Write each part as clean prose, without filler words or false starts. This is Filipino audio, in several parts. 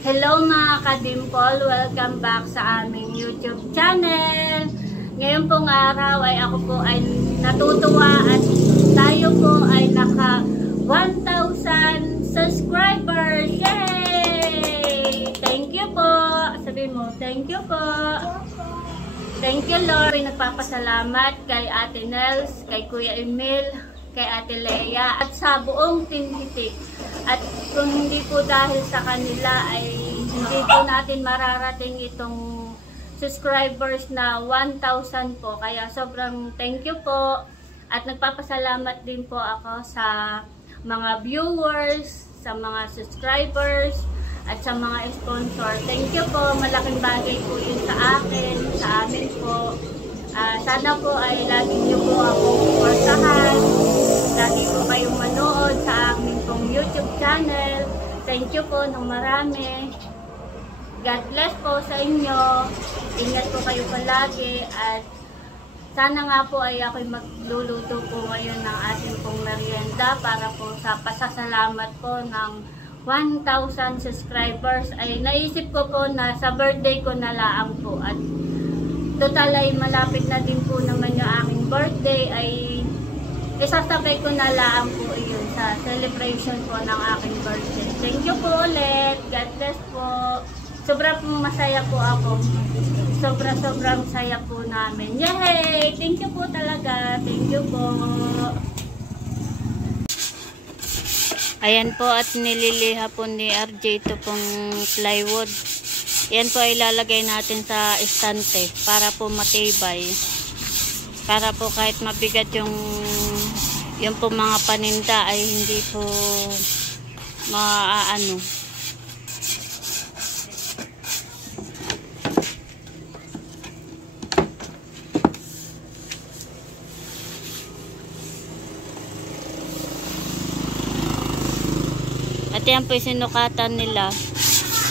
Hello mga ka-dimple! Welcome back sa aming YouTube channel! Ngayon pong araw ay ako po ay natutuwa at tayo po ay naka 1,000 subscribers! Yay! Thank you po! Sabihin mo, thank you po! Thank you Lord! Nagpapasalamat kay Ate Nels, kay Kuya Emil, kay Ate Lea at sa buong Team Hitik. At kung hindi po dahil sa kanila ay hindi po natin mararating itong subscribers na 1,000 po. Kaya sobrang thank you po. At nagpapasalamat din po ako sa mga viewers, sa mga subscribers, at sa mga sponsor. Thank you po. Malaking bagay po yun sa akin, sa amin po. Sana po ay lagi niyo po akong supportahan. Lagi po kayong manood sa aming pong YouTube channel. Thank you po ng marami. God bless po sa inyo. Ingat po kayo palagi. At sana nga po ay ako'y magluluto po ngayon ng ating pong merienda para po sa pasasalamat po ng 1,000 subscribers. Ay naisip ko po na sa birthday ko na laang po. At total ay malapit na din po naman yung aking birthday, ay isasabay ko na lang po yun sa celebration po ng aking birthday. Thank you po ulit. God bless po. Sobrang masaya po ako. Sobrang saya po namin. Yay! Thank you po talaga. Thank you po. Ayan po at nililiha po ni RJ ito pong plywood. Yan po ay lalagay natin sa estante para po matibay. Para po kahit mabigat yung po mga paninda ay hindi po maaano. At yan po yung sinukatan nila.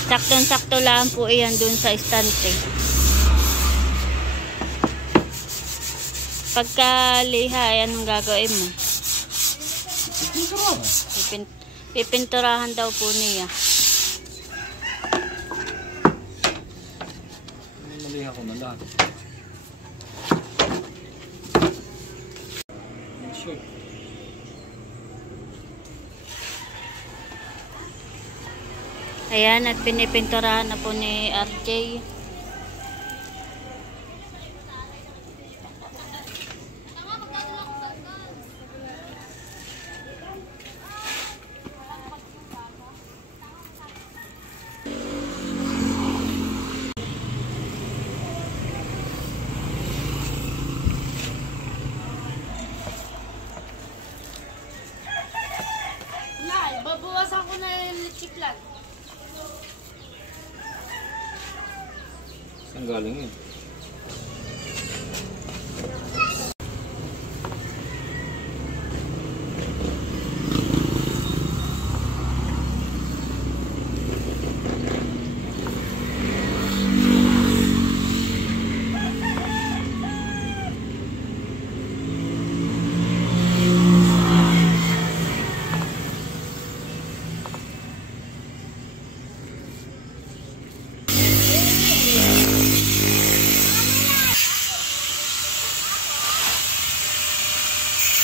Saktong-sakto lang po iyan dun sa estante. Pagkaliha, ayan ang gagawin mo. Pipinturahan daw po niya. Maliha ko na lang. Ayan, at pinipinturahan na po ni RJ. Babawasan ko na yung chiklat. Saan galing yun?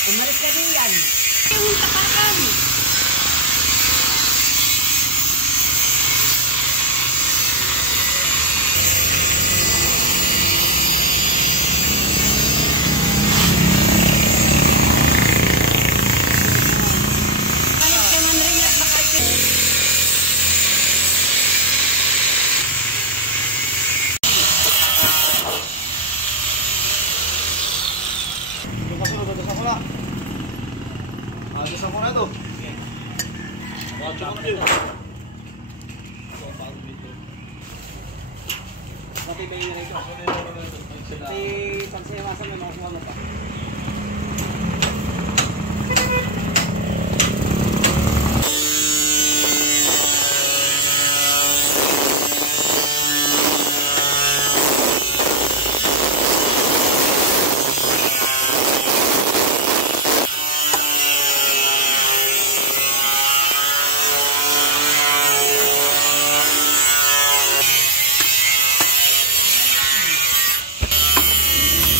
Umalis ka din yan. Yung tapakan. Balik ka man rin at makaipin. Agos ako na ito. Pati kayo na ito. Pati pagsayamasan na makuha mo pa.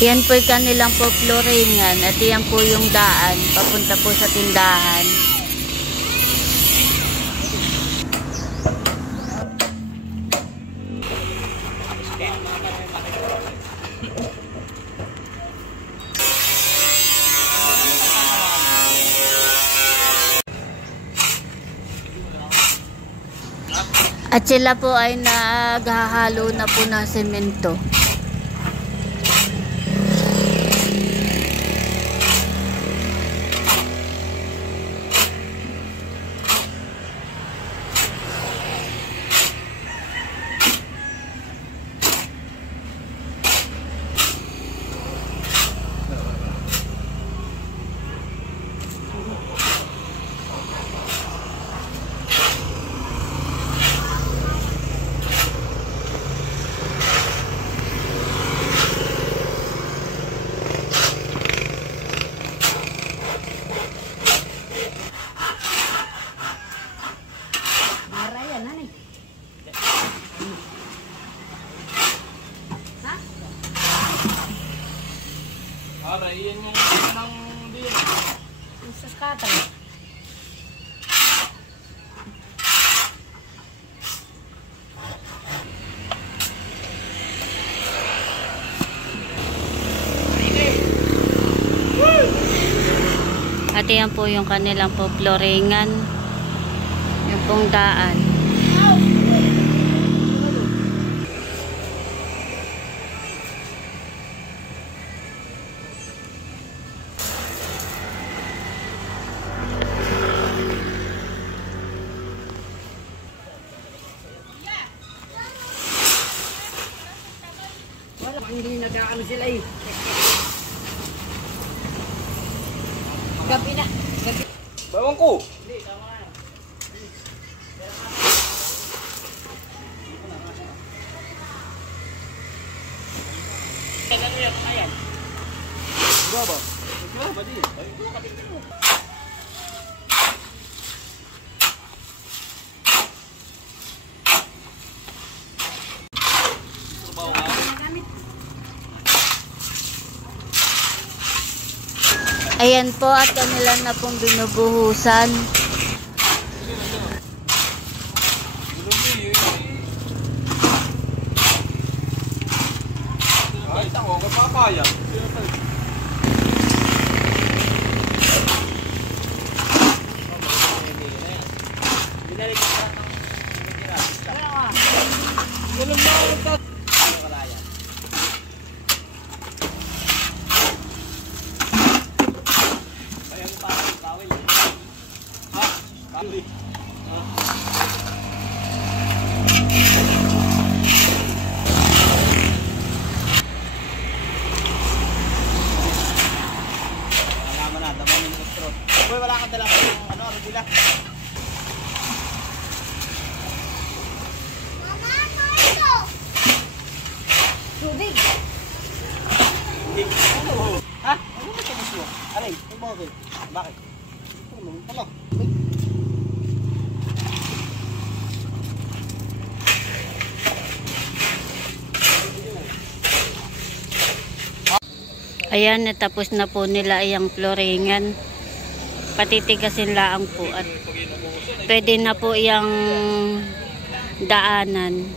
Yan po yung kanilang po floringan at yan po yung daan papunta po sa tindahan. At sila po ay naghahalo na po ng semento. Para iyan yung ng din. Sa skata. At yan po yung kanilang po floringan. Yung pong daan. Wala, hindi nagkaano sila eh. Gabi na. Gabi. Bawang ko. Tagal niya, ayan. Baba. Baba di. Ayan po at kanila na pong binubuhusan. Ay, tako ko papaya. Binalik ko sa Walang mga Boy, wala kang dala ng ano, Rodila. Tubig. Ha? Ano ba ito gusto? Aray, ito mo, Bill. Bakit? Ano pala? Ayan, natapos na po nila yung floringan. Patitigasin lang po at pwede na po yung daanan.